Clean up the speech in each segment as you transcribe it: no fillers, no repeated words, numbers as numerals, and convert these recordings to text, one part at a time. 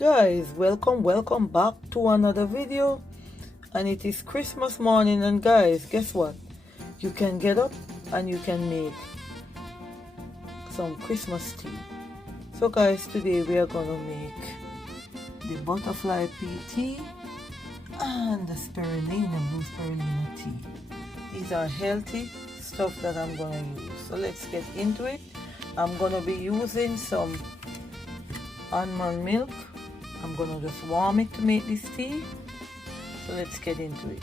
Guys, welcome back to another video. And it is Christmas morning, and guys, guess what? You can get up and you can make some Christmas tea. So guys, today we are gonna make the butterfly pea tea and the blue spirulina tea. These are healthy stuff that I'm gonna use. So let's get into it. I'm gonna be using some almond milk. I'm gonna just warm it to make this tea. So let's get into it.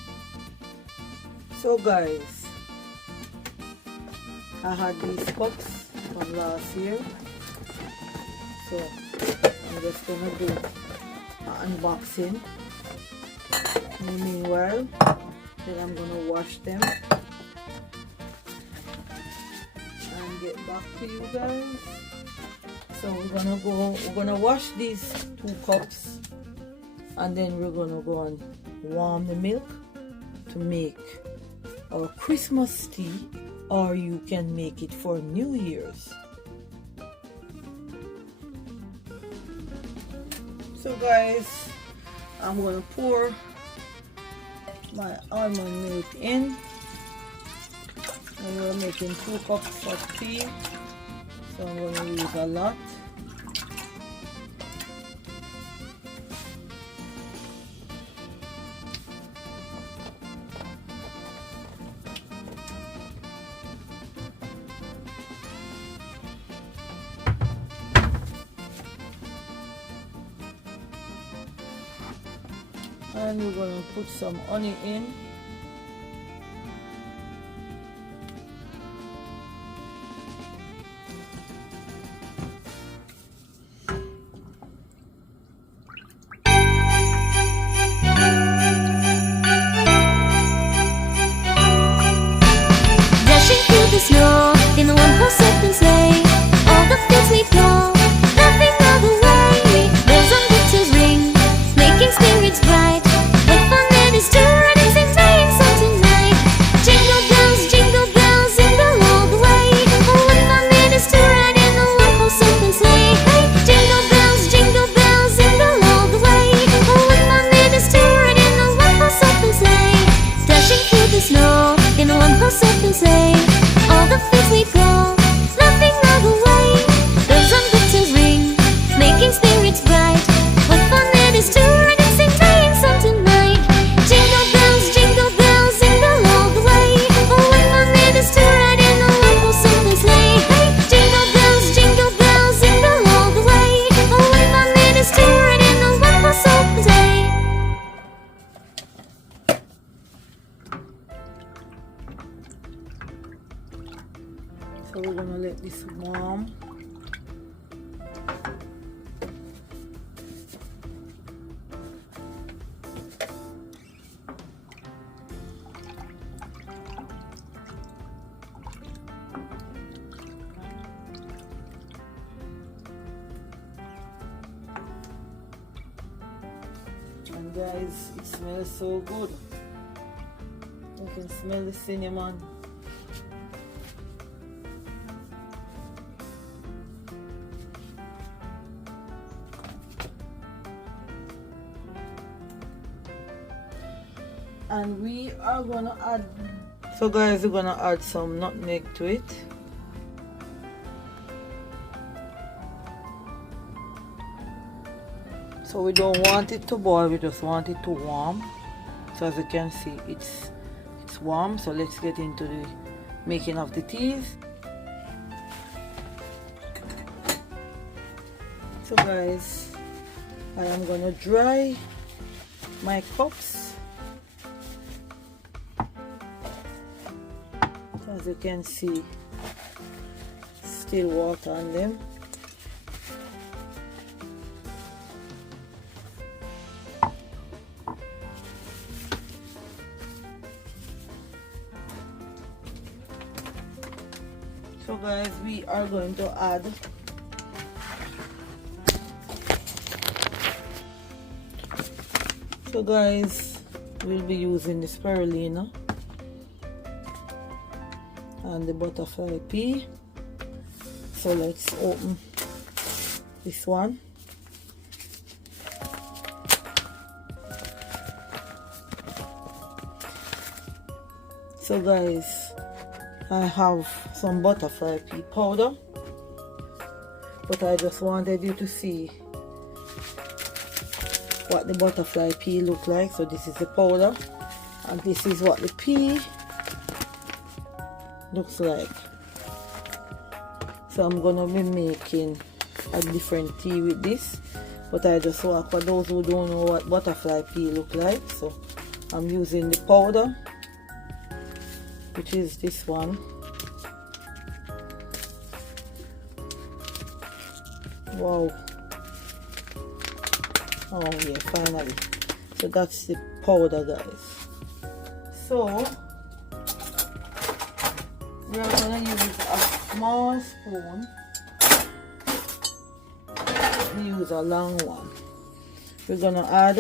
So guys, I had these cups from last year. So I'm just gonna do an unboxing. In the meanwhile, then I'm gonna wash them and get back to you guys. So we're gonna wash these 2 cups, and then we're gonna go and warm the milk to make our Christmas tea, or you can make it for New Year's. So guys, I'm gonna pour my almond milk in, and we're making 2 cups of tea, so I'm gonna use a lot. And we're going to put some honey in. Dashing through the snow in a one-horse open sleigh, all the fields we go, laughing all the way. Bells on winter's ring, making spirits bright. What fun it is to ride and sing sleigh songs tonight. Jingle bells, jingle all the way. Oh, what fun it is to ride in a one-horse open sleigh. Hey, jingle bells, all the way. Oh, what fun it is to ride in a one-horse open sleigh. Dashing through the snow in a one-horse open sleigh, all the fields we go, laughing all the way. Bells on winter's ring, making spirits bright. What fun it is to ride and sing sleigh songs tonight. Jingle bells, all the way. Oh, what fun it is to ride in a one-horse open sleigh. Hey, jingle bells, all the way. Oh, what fun it is to ride in a one-horse open sleigh. So we're gonna let this warm. And guys, it smells so good. You can smell the cinnamon. And we are gonna add, so guys, we're gonna add some nutmeg to it. So we don't want it to boil, we just want it to warm. So as you can see, it's warm. So let's get into the making of the teas. So guys, I am gonna dry my cups. As you can see, still water on them. So guys, we are going to add we'll be using the spirulina and the butterfly pea. So let's open this one. So guys, I have some butterfly pea powder, but I just wanted you to see what the butterfly pea look like. So this is the powder, and this is what the pea looks like. So I'm gonna be making a different tea with this, but I just want, for those who don't know what butterfly pea look like, so I'm using the powder, which is this one. Wow. Oh yeah, finally. So that's the powder, guys. So we are gonna use a small spoon. We use a long one. We're gonna add,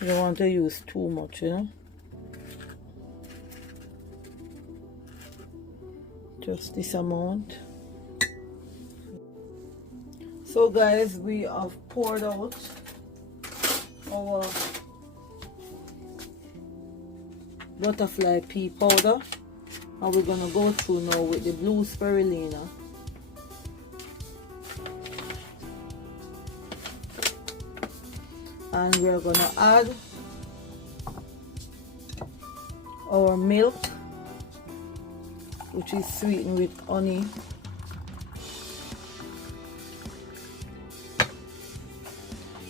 you don't want to use too much, you know, just this amount. So guys, we have poured out our butterfly pea powder, and we're gonna go through now with the blue spirulina. And we're gonna add our milk, which is sweetened with honey.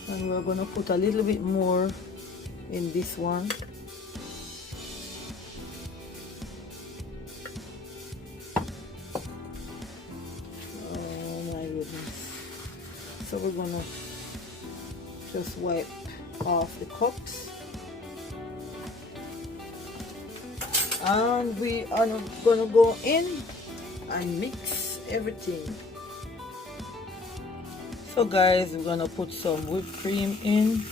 And we're gonna put a little bit more in this one. Oh my goodness. So we're gonna just wipe off the cups, and we are gonna go in and mix everything. So guys, we're gonna put some whipped cream in.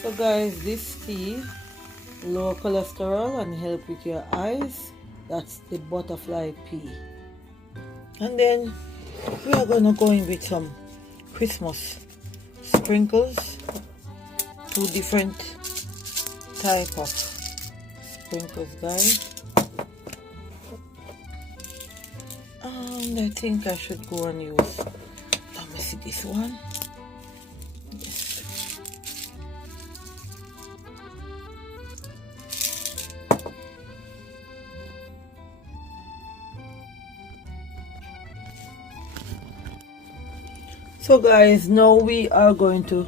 So guys, this tea lower cholesterol and help with your eyes. That's the butterfly pea. And then we are gonna go in with some Christmas sprinkles, 2 different type of sprinkles, guys. And I think I should go and use, let me see, this one. Yes. So guys, now we are going to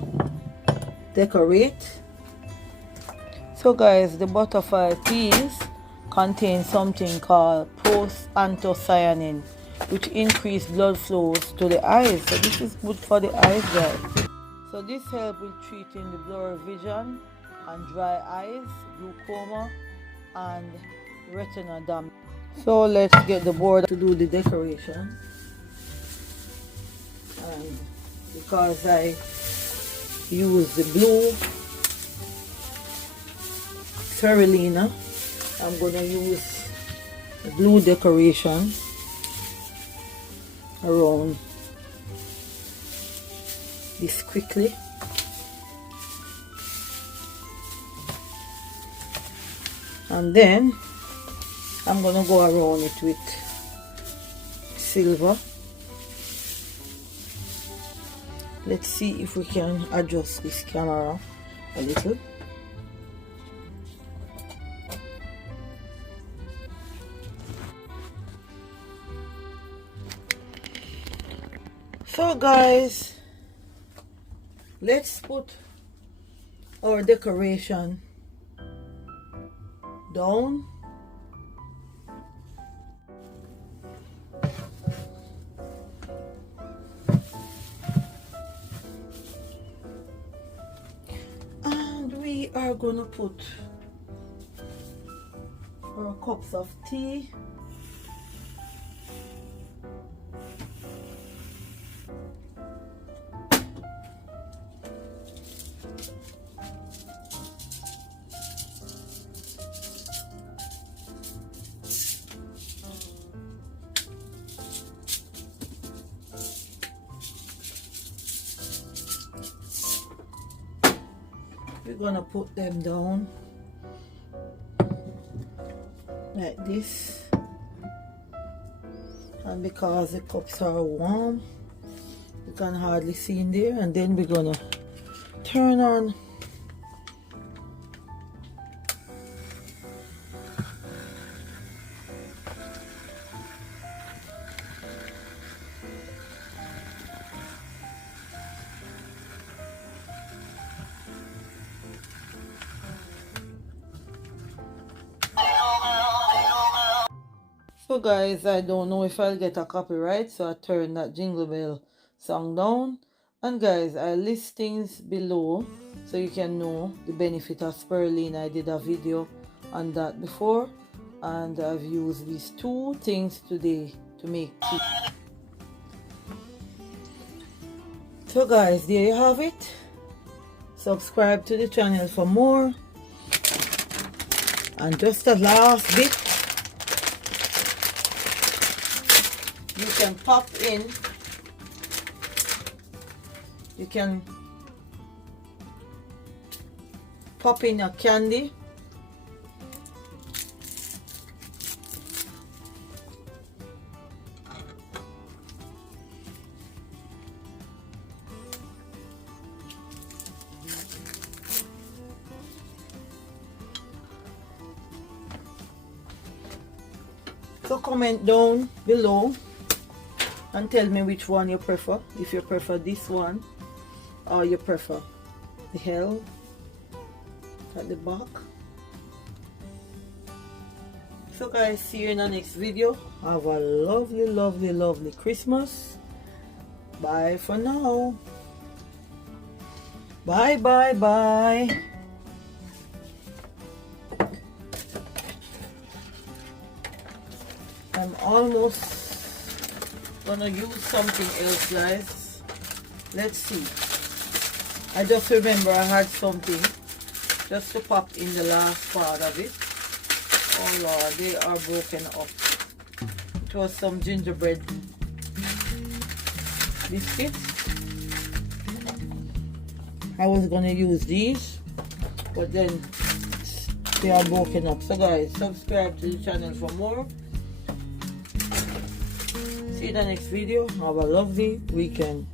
decorate. So guys, the butterfly peas contain something called proanthocyanin, which increase blood flows to the eyes. So this is good for the eyes, guys. So this helps with treating the blurry vision and dry eyes, glaucoma, and retina damage. So let's get the board to do the decoration. And because I use the blue spirulina, I'm gonna use the blue decoration around this quickly. And then I'm gonna go around it with silver. Let's see if we can adjust this camera a little. So guys, let's put our decoration down. And we are gonna put our cups of tea. we're gonna put them down like this, and because the cups are warm you can hardly see in there, and then we're gonna turn on So guys, I don't know if I'll get a copyright, so I turn that Jingle Bell song down. And guys, I list things below so you can know the benefit of spirulina. I did a video on that before, and I've used these two things today to make tea. So guys, there you have it. Subscribe to the channel for more. And just the last bit, you can pop in, you can pop in a candy, so comment down below and tell me which one you prefer, if you prefer this one or you prefer the hell at the back. So guys, see you in the next video. Have a lovely, lovely, lovely Christmas. Bye for now. Bye, bye, bye. I'm almost gonna use something else, guys. Let's see. I just remember I had something just to pop in the last part of it. Oh Lord, they are broken up. It was some gingerbread biscuits. I was gonna use these, but then they are broken up. So guys, subscribe to the channel for more. See you in the next video. Have a lovely weekend.